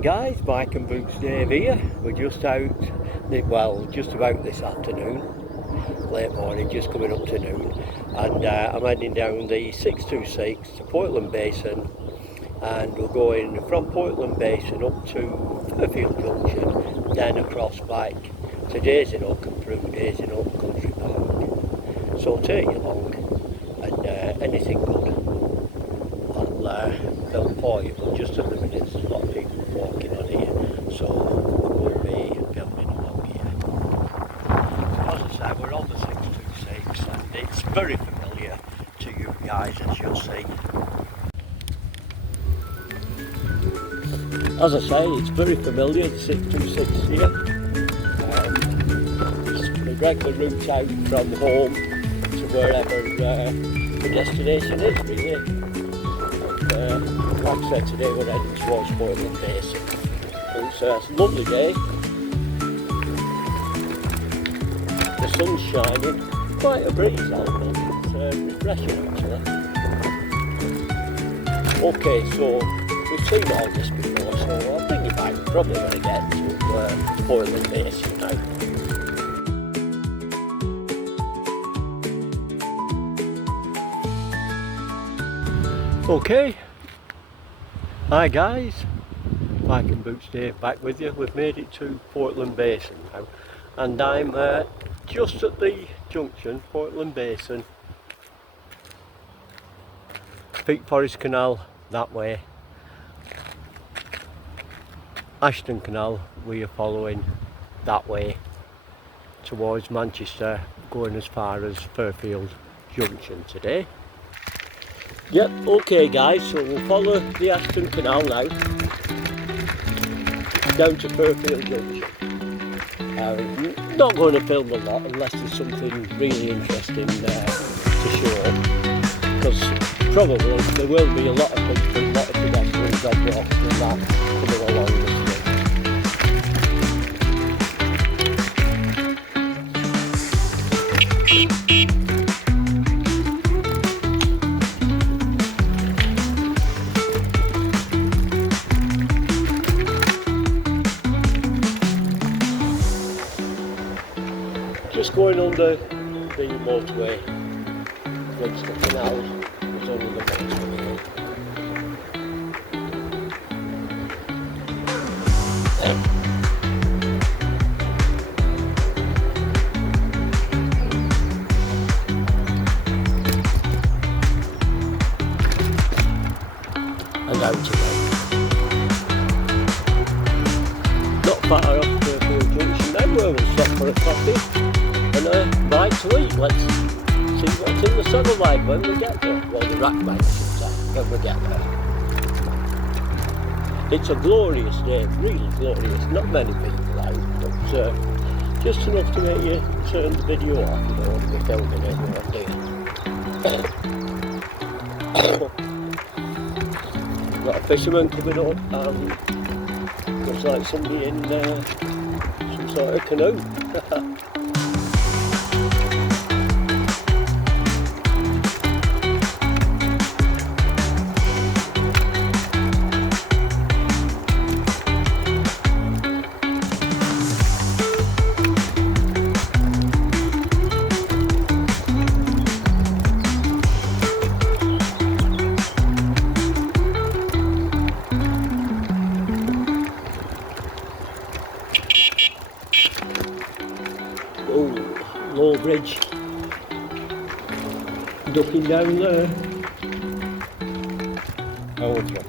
Morning guys, Mike and Boots Dave here. We're just out, well, just about this afternoon, late morning, just coming up to noon, and I'm heading down the 626 to Portland Basin, and we're going from Portland Basin up to Fairfield Junction, then across back to Daisy Nook and through Daisy Nook Country Park. So I'll take you along, and anything good I'll film for you, but just at the minute there's a lot of people walking on here, so we'll be filming along here. As I said, we're on the 626 and it's very familiar to you guys, as you'll see. As I say, it's very familiar, the 626 here. It's the regular route out from home to wherever the destination is, really. Like I said, today we're heading towards Portland Basin. It's a lovely day. The sun's shining, quite a breeze out there. It's refreshing actually. Okay, so we've seen all this before, so I'll bring you back probably when I get to Portland Basin now. Okay, hi guys, Mike and Boots Dave back with you. We've made it to Portland Basin now, and I'm just at the junction, Portland Basin, Peak Forest Canal that way, Ashton Canal we are following that way towards Manchester, going as far as Fairfield Junction today. Yep, okay guys, so we'll follow the Ashton Canal now down to Fairfield Junction. Not going to film a lot unless there's something really interesting to show, because probably there will be a lot of people, a lot of pedestrians, dog walkers and that coming along this way. Just going under the motorway, which the canal is under the motorway. And out again. Not far off Fairfield Junction now, where we'll stop for a coffee and a bite to eat. Let's see what's in the saddle bag when we get there. Well, the rack bag, I should say, when we get there. It's a glorious day, really glorious. Not many people out, but just enough to make you turn the video off. You don't want to be filming anyone, do you? Got a fisherman coming up, and looks like somebody in some sort of canoe. Oh, low bridge, ducking down there. Okay.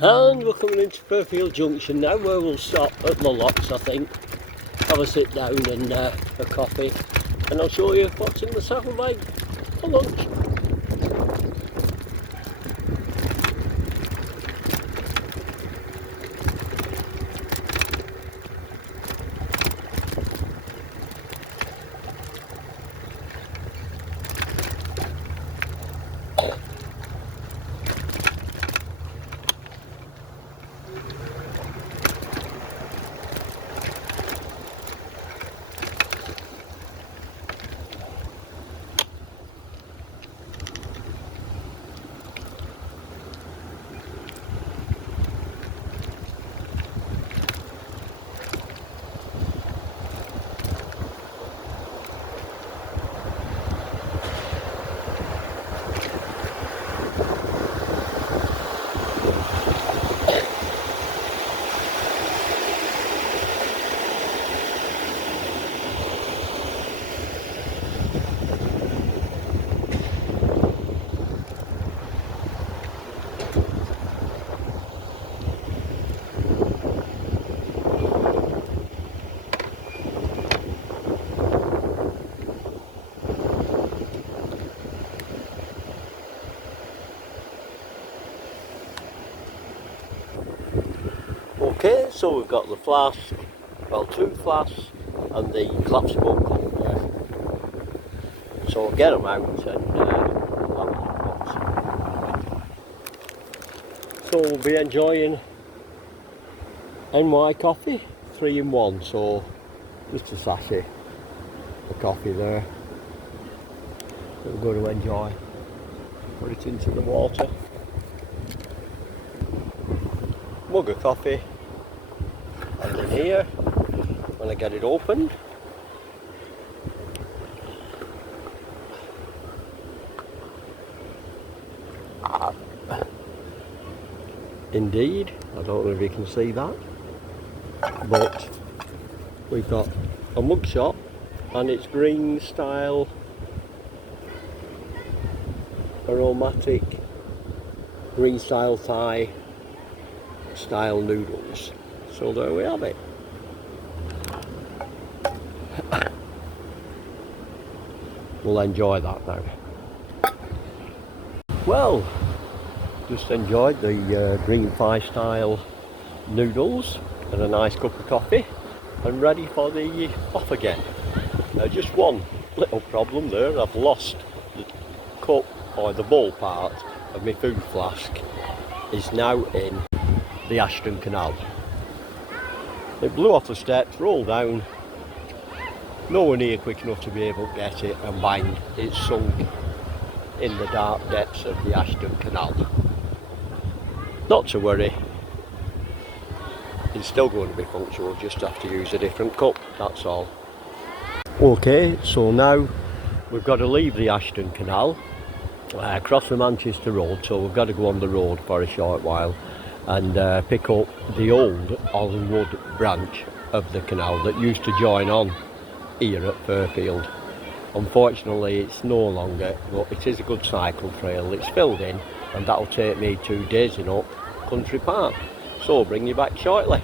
And we're coming into Fairfield Junction now, where we'll stop at the locks, I think. Have a sit down and a coffee, and I'll show you what's in the saddle bag for lunch. Okay, so we've got the flask, well, 2 flasks and the collapsible cup there. So we'll get them out and so we'll be enjoying NY coffee, 3 in 1, so just a sachet of coffee there. We're going to enjoy. Put it into the water. Mug of coffee. And in here, when I get it opened, indeed, I don't know if you can see that, but we've got a mug shot and it's green style aromatic green style Thai style noodles. So there we have it. We'll enjoy that now. Well, just enjoyed the green Thai style noodles and a nice cup of coffee and ready for the off again. Just one little problem there, I've lost the cup or the bowl part of my food flask is now in the Ashton Canal. It blew off the steps, rolled down, nowhere near quick enough to be able to get it, and bang, it's sunk in the dark depths of the Ashton Canal. Not to worry, it's still going to be functional, just have to use a different cup, that's all. Okay, so now we've got to leave the Ashton Canal, cross the Manchester Road, so we've got to go on the road for a short while and pick up the old Hollinwood Branch of the canal that used to join on here at Fairfield. Unfortunately it's no longer, but it is a good cycle trail. It's filled in and that'll take me to Daisy Nook Country Park. So I'll bring you back shortly.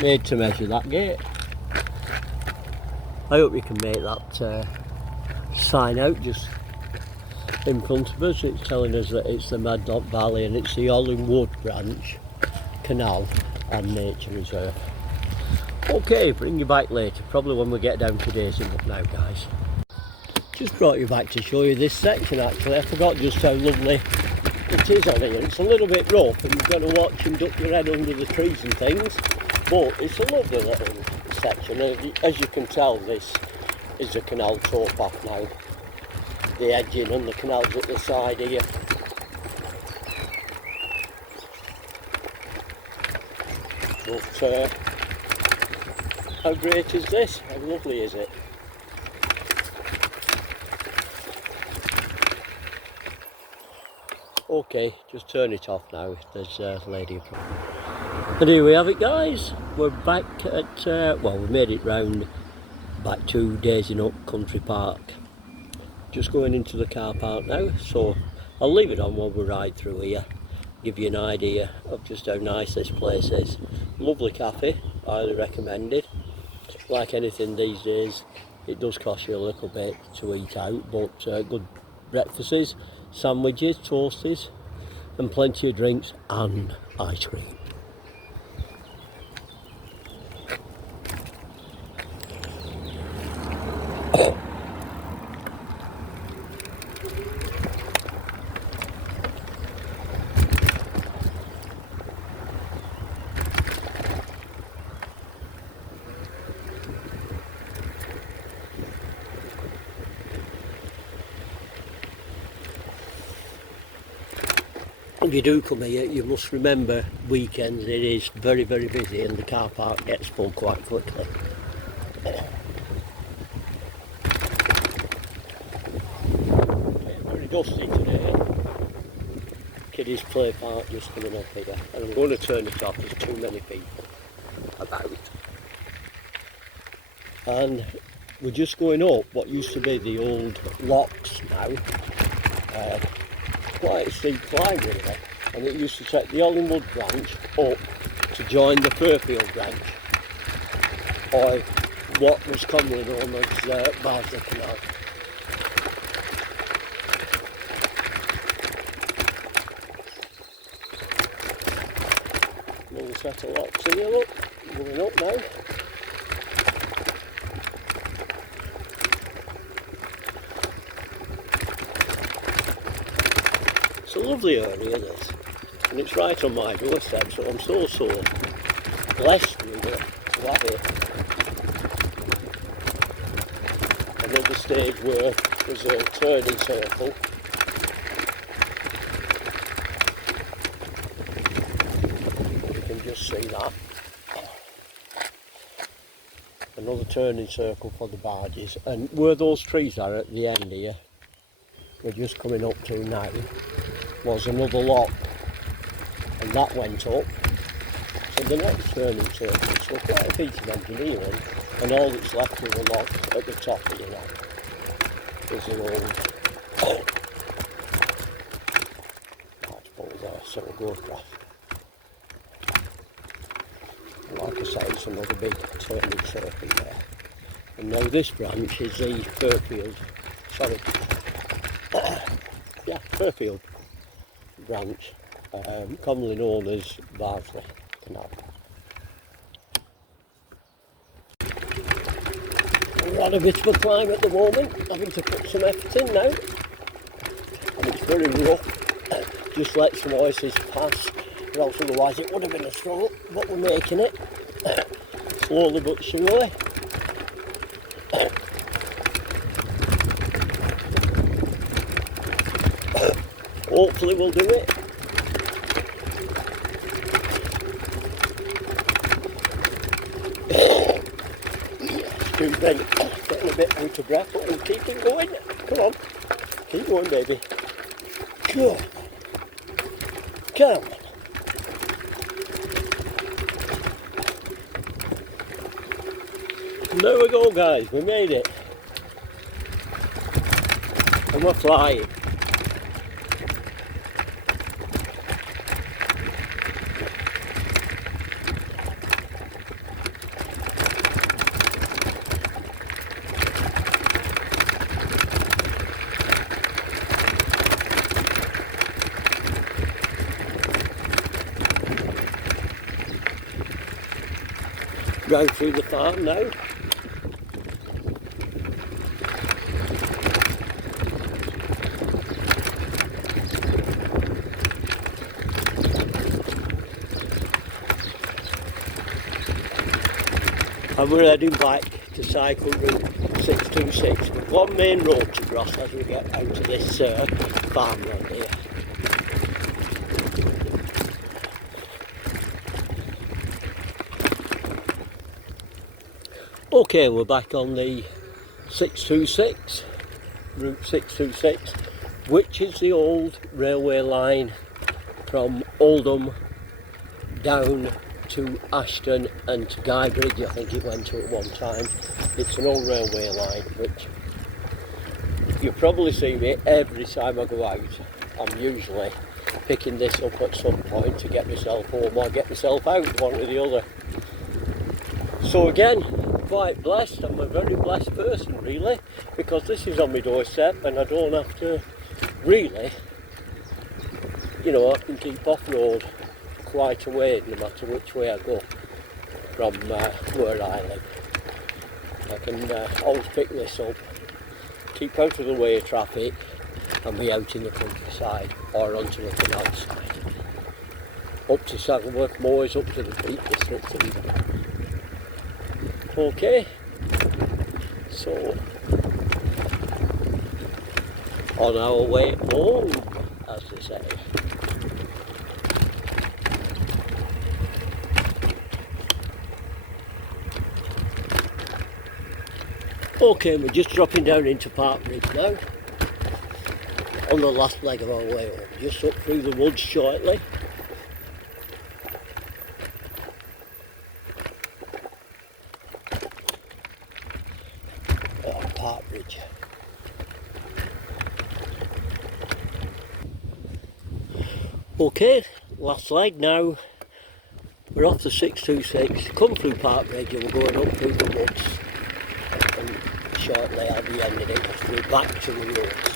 Made to measure that gate. I hope you can make that sign out just in front of us. It's telling us that it's the Madlock Valley and it's the Hollinwood Branch Canal and Nature Reserve. Okay, bring you back later, probably when we get down to Daisy Nook now, guys. Just brought you back to show you this section actually. I forgot just how lovely it is on here. It's a little bit rough and you've got to watch and duck your head under the trees and things, but it's a lovely little section. As you can tell, this is a canal towpath now. The edging and the canals at the side here. But how great is this? How lovely is it? Okay, just turn it off now. There's a lady. And here we have it, guys. We're back at, well, we made it round back to Daisy Nook Country Park. Just going into the car park now, so I'll leave it on while we ride through here. Give you an idea of just how nice this place is. Lovely cafe, highly recommended. Like anything these days, it does cost you a little bit to eat out, but good breakfasts, sandwiches, toasties, and plenty of drinks and ice cream. If you do come here, you must remember weekends it is very, very busy and the car park gets full quite quickly. Very dusty today. Kiddies play park just coming up here, and I'm going to turn it off, there's too many people about. And we're just going up what used to be the old locks now. Quite a steep climb really, and it used to take the Hollinwood Branch up to join the Fairfield Branch, or what was commonly known as Bardsley Canal. set of locks here, look, going up now. It's a lovely area this, and it's right on my doorstep, so I'm so blessed really to have it. Another stage where there's a turning circle. You can just see that. Another turning circle for the barges, and where those trees are at the end here, we're just coming up to now, was another lock, and that went up. So the next turning circle, so quite a piece of engineering, and all that's left of the lock at the top of the lock is an old, I suppose that's a go across. Like I say, it's another big turning circle there. And now this branch is the Fairfield branch, commonly known as Bardsley Canal. What a bit of a climb at the moment, having to put some effort in now. And it's very rough, just let some horses pass, or else otherwise it would have been a struggle, but we're making it, slowly but surely. Hopefully we'll do it. Excuse me, getting a bit out of breath, but we'll keep it going. Come on, keep going, baby. Come on. There we go, guys, we made it. And we're flying. Round through the farm now. And we're heading back to cycle route 626. One main road to cross as we get out of this farmland here. Okay, we're back on the 626, route 626, which is the old railway line from Oldham down to Ashton and to Guybridge, I think it went to at one time. It's an old railway line which you probably see me every time I go out. I'm usually picking this up at some point to get myself home or get myself out, one or the other. So again, quite blessed. I'm a very blessed person really, because this is on my doorstep and I don't have to really, you know, I can keep off road quite a way no matter which way I go from where I live. I can always pick this up, keep out of the way of traffic and be out in the countryside or onto the canal side. Up to Saddleworth Moors, up to the Peak District even. Okay, so on our way home, as they say. Okay, we're just dropping down into Park Bridge now, on the last leg of our way home, just up through the woods shortly. Park Bridge. Okay, last leg now. We're off the 626, come through Park Bridge and we're going up through the woods. And shortly I'll be ending it because we're back to the roads.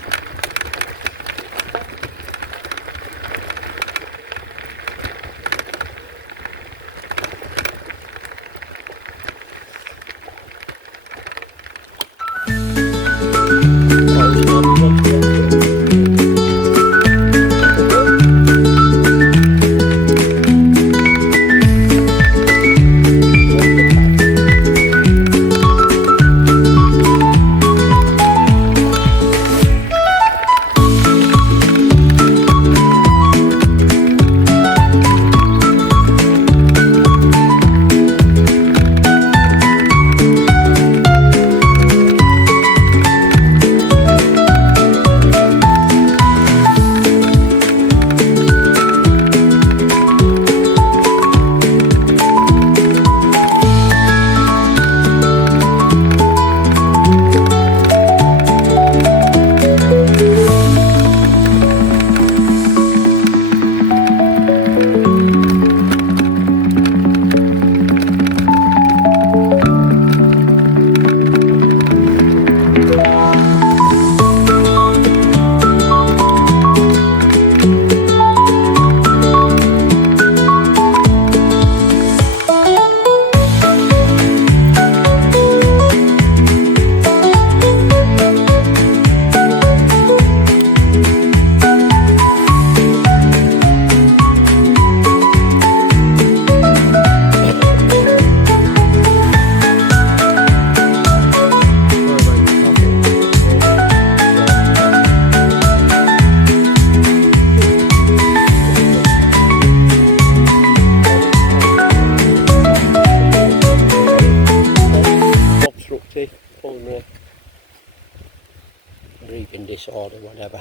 episode or whatever.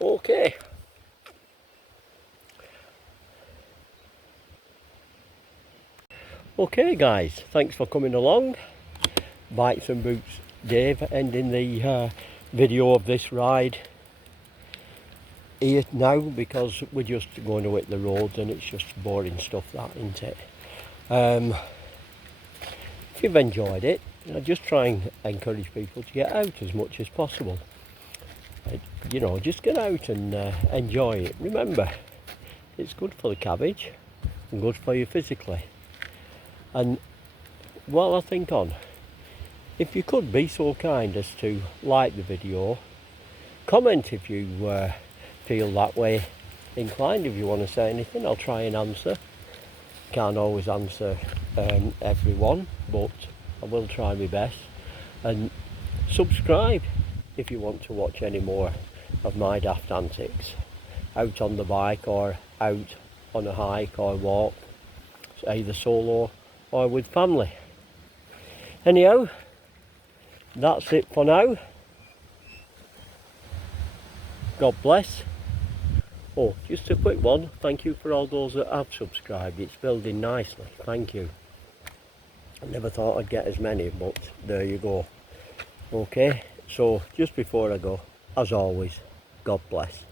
Okay. Okay guys, thanks for coming along. Bikes and Boots Dave ending the video of this ride here now, because we're just going to hit the roads and it's just boring stuff, that, isn't it? If you've enjoyed it, just try and encourage people to get out as much as possible. You know, just get out and enjoy it. Remember, it's good for the cabbage and good for you physically. And while I think on, if you could be so kind as to like the video, comment if you feel that way inclined. If you want to say anything, I'll try and answer. Can't always answer everyone, but I will try my best. And subscribe if you want to watch any more of my daft antics, out on the bike or out on a hike or walk, either solo or with family. Anyhow, that's it for now. God bless. Oh, just a quick one. Thank you for all those that have subscribed. It's building nicely. Thank you. I never thought I'd get as many, but there you go. Okay, so just before I go, as always, God bless.